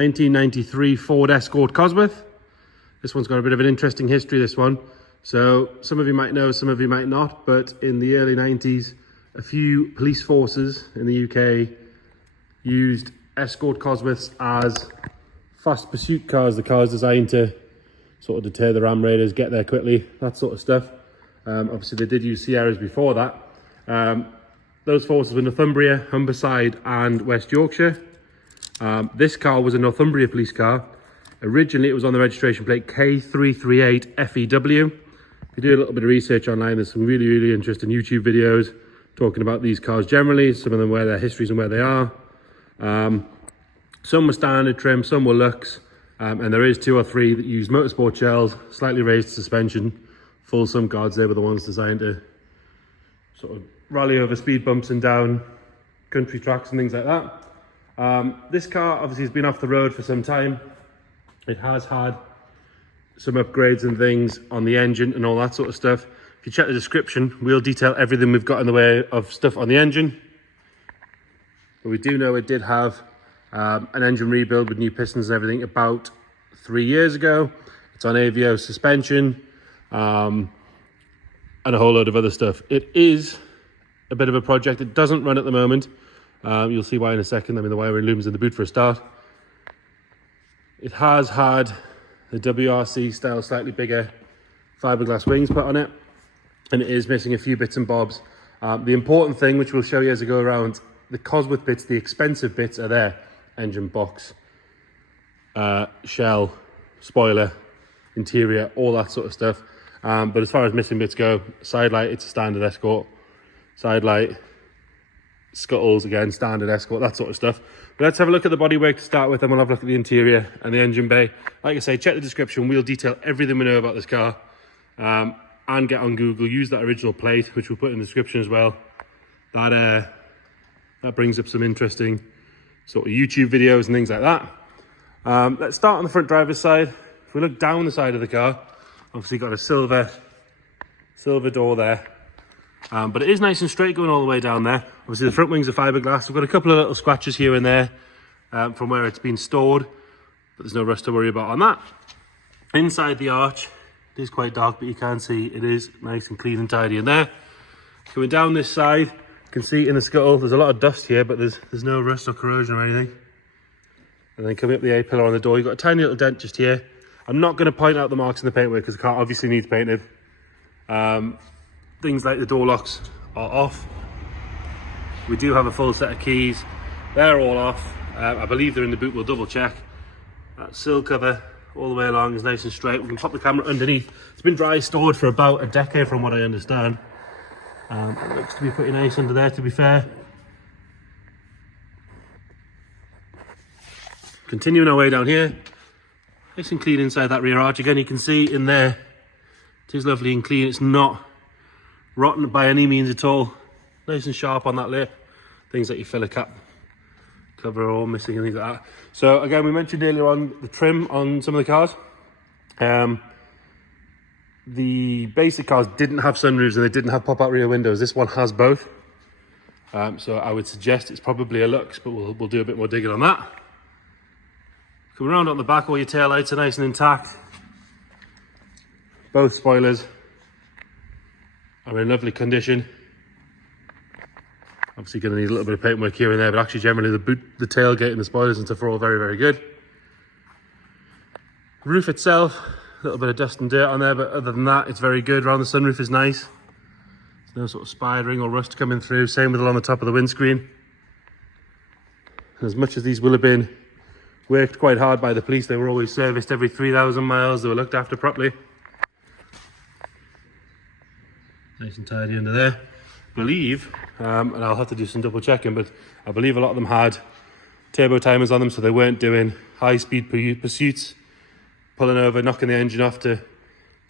1993 Ford Escort Cosworth. This one's got a bit of an interesting history, this one. So some of you might know, some of you might not, but in the early 90s, a few police forces in the UK used Escort Cosworths as fast pursuit cars, the cars designed to sort of deter the ram raiders, get there quickly, that sort of stuff. Obviously they did use Sierras before that. Those forces were Northumbria, Humberside and West Yorkshire. This car was a Northumbria police car. Originally it was on the registration plate K338FEW. If you do a little bit of research online, there's some really interesting YouTube videos talking about these cars generally, some of them where their histories and where they are. Some were standard trim, some were Lux, and there is 2 or 3 that use motorsport shells, slightly raised suspension, full sump guards. They were the ones designed to sort of rally over speed bumps and down country tracks and things like that. This car obviously has been off the road for some time. It has had some upgrades and things on the engine and all that sort of stuff. If you check the description, we'll detail everything we've got in the way of stuff on the engine. But we do know it did have an engine rebuild with new pistons and everything about 3 years ago. It's on AVO suspension and a whole load of other stuff. It is a bit of a project. It doesn't run at the moment. You'll see why in a second. I mean, the wiring looms in the boot for a start. It has had the WRC style slightly bigger fiberglass wings put on it, and it is missing a few bits and bobs. The important thing, which we'll show you as I go around, the Cosworth bits, the expensive bits are there. Engine box, shell, spoiler, interior, all that sort of stuff. But as far as missing bits go, side light, it's a standard Escort. Side light, scuttles, again, standard Escort, that sort of stuff. But let's have a look at the bodywork to start with, and we'll have a look at the interior and the engine bay. Like I say, check the description. We'll detail everything we know about this car. And get on Google, use that original plate, which we'll put in the description as well. That brings up some interesting sort of YouTube videos and things like that. Let's start on the front driver's side. If we look down the side of the car, obviously got a silver door there. But it is nice and straight going all the way down there. Obviously the front wings are fiberglass. We've got a couple of little scratches here and there from where it's been stored, but there's no rust to worry about on that. Inside the arch, it is quite dark, but you can see it is nice and clean and tidy in there. Going down this side, you can see in the scuttle, there's a lot of dust here, but there's no rust or corrosion or anything. And then coming up the A-pillar on the door, you've got a tiny little dent just here. I'm not going to point out the marks in the paintwork because the car obviously needs painted. Things like the door locks are off. We do have a full set of keys. They're all off. I believe they're in the boot. We'll double check. That sill cover all the way along is nice and straight. We can pop the camera underneath. It's been dry stored for about a decade from what I understand. It looks to be pretty nice under there, to be fair. Continuing our way down here, nice and clean inside that rear arch. Again, you can see in there, it is lovely and clean. It's not rotten by any means at all. Nice and sharp on that lip. Things like your filler cap cover are all missing and things like that. So again, we mentioned earlier on the trim on some of the cars. The basic cars didn't have sunroofs and they didn't have pop-out rear windows. This one has both. So I would suggest it's probably a Lux, but we'll do a bit more digging on that. Come around on the back, all your tail lights are nice and intact. Both spoilers are in lovely condition. Obviously going to need a little bit of paintwork here and there, but actually generally the tailgate and the spoilers and stuff are all very good. Roof itself, a little bit of dust and dirt on there, but other than that, it's very good. Around the sunroof is nice. There's no sort of spidering or rust coming through. Same with along the top of the windscreen. And as much as these will have been worked quite hard by the police, they were always serviced every 3,000 miles. They were looked after properly. Nice and tidy under there. I believe, and I'll have to do some double checking, but I believe a lot of them had turbo timers on them, so they weren't doing high-speed pursuits, pulling over, knocking the engine off to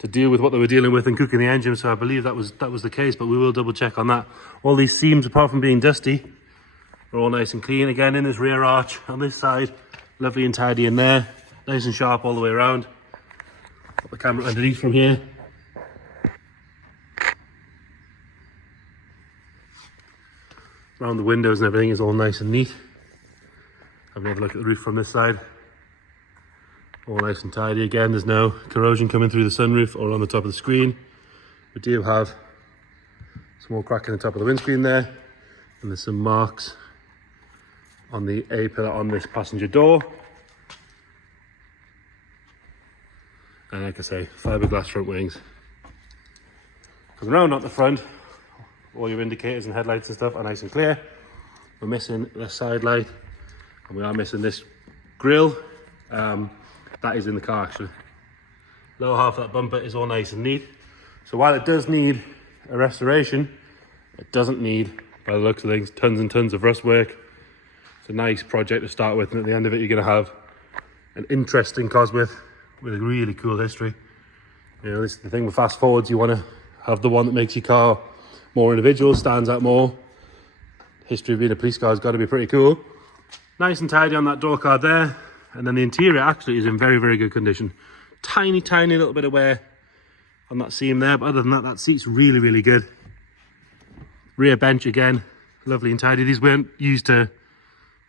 deal with what they were dealing with and cooking the engine. So I believe that was the case, but we will double check on that. All these seams, apart from being dusty, are all nice and clean. Again, in this rear arch on this side, lovely and tidy in there, nice and sharp all the way around. Put the camera underneath from here. Around the windows and everything is all nice and neat. Have another look at the roof from this side. All nice and tidy again. There's no corrosion coming through the sunroof or on the top of the screen. We do have small crack in the top of the windscreen there, and there's some marks on the A-pillar on this passenger door. And like I say, fiberglass front wings. Coming round at the front, all your indicators and headlights and stuff are nice and clear. We're missing the side light, and we are missing this grille. That is in the car actually. Lower half of that bumper is all nice and neat. So while it does need a restoration, it doesn't need, by the looks of things, tons and tons of rust work. It's a nice project to start with, and at the end of it you're going to have an interesting Cosworth with a really cool history. You know, this is the thing with fast forwards, you want to have the one that makes your car more individual, stands out more. History of being a police car has got to be pretty cool. Nice and tidy on that door card there, and then the interior actually is in very, very good condition. Tiny little bit of wear on that seam there, but other than that, that seat's really, really good. Rear bench again, lovely and tidy. These weren't used to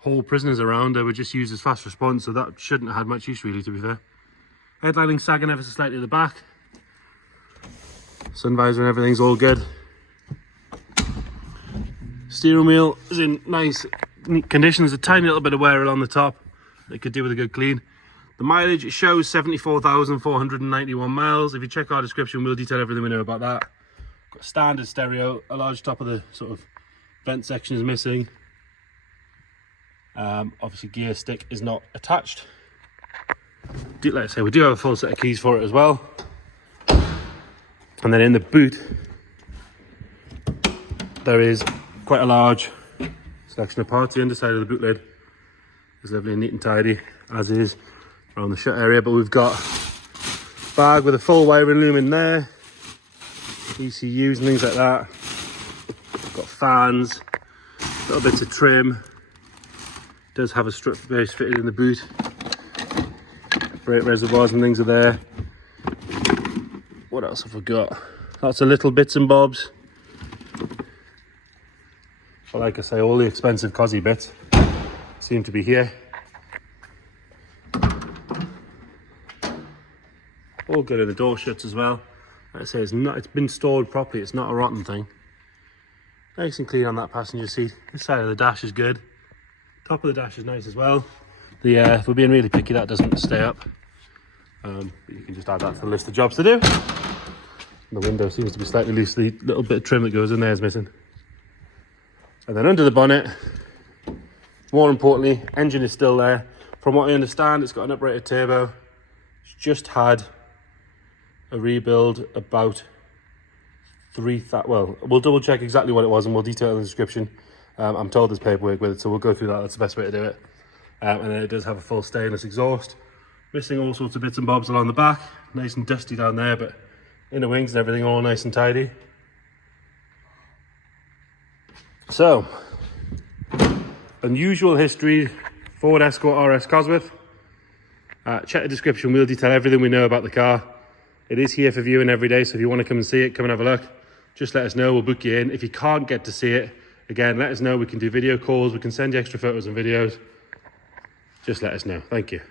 haul prisoners around, they were just used as fast response, so that shouldn't have had much use really, to be fair. Headlining sagging ever so slightly at the back. Sun visor and everything's all good. Steering wheel is in nice, neat condition. There's a tiny little bit of wear along the top that could do with a good clean. The mileage, it shows 74,491 miles. If you check our description, we'll detail everything we know about that. Got a standard stereo, a large top of the sort of vent section is missing. Obviously gear stick is not attached. Like I say, we do have a full set of keys for it as well. And then in the boot, there is quite a large selection of parts. The underside of the boot lid is lovely and neat and tidy, as is around the shut area. But we've got a bag with a full wiring loom in there, ECUs and things like that. Got fans, little bits of trim. It does have a strut base fitted in the boot. Brake reservoirs and things are there. What else have we got? Lots of little bits and bobs. But like I say, all the expensive Cosy bits seem to be here. All good in the door shuts as well. Like I say, it's been stored properly, it's not a rotten thing. Nice and clean on that passenger seat. This side of the dash is good. Top of the dash is nice as well. If we're being really picky, that doesn't stay up. But you can just add that to the list of jobs to do. The window seems to be slightly loose. The little bit of trim that goes in there is missing. And then under the bonnet, more importantly, engine is still there. From what I understand, it's got an uprated turbo. It's just had a rebuild about 3,000. Well, we'll double check exactly what it was and we'll detail it in the description. I'm told there's paperwork with it, so we'll go through that. That's the best way to do it. And then it does have a full stainless exhaust. Missing all sorts of bits and bobs along the back. Nice and dusty down there, but inner wings and everything all nice and tidy. So, unusual history, Ford Escort RS Cosworth. Check the description, we'll detail everything we know about the car. It is here for viewing every day, so if you want to come and see it, come and have a look. Just let us know, we'll book you in. If you can't get to see it, again, let us know. We can do video calls, we can send you extra photos and videos. Just let us know. Thank you.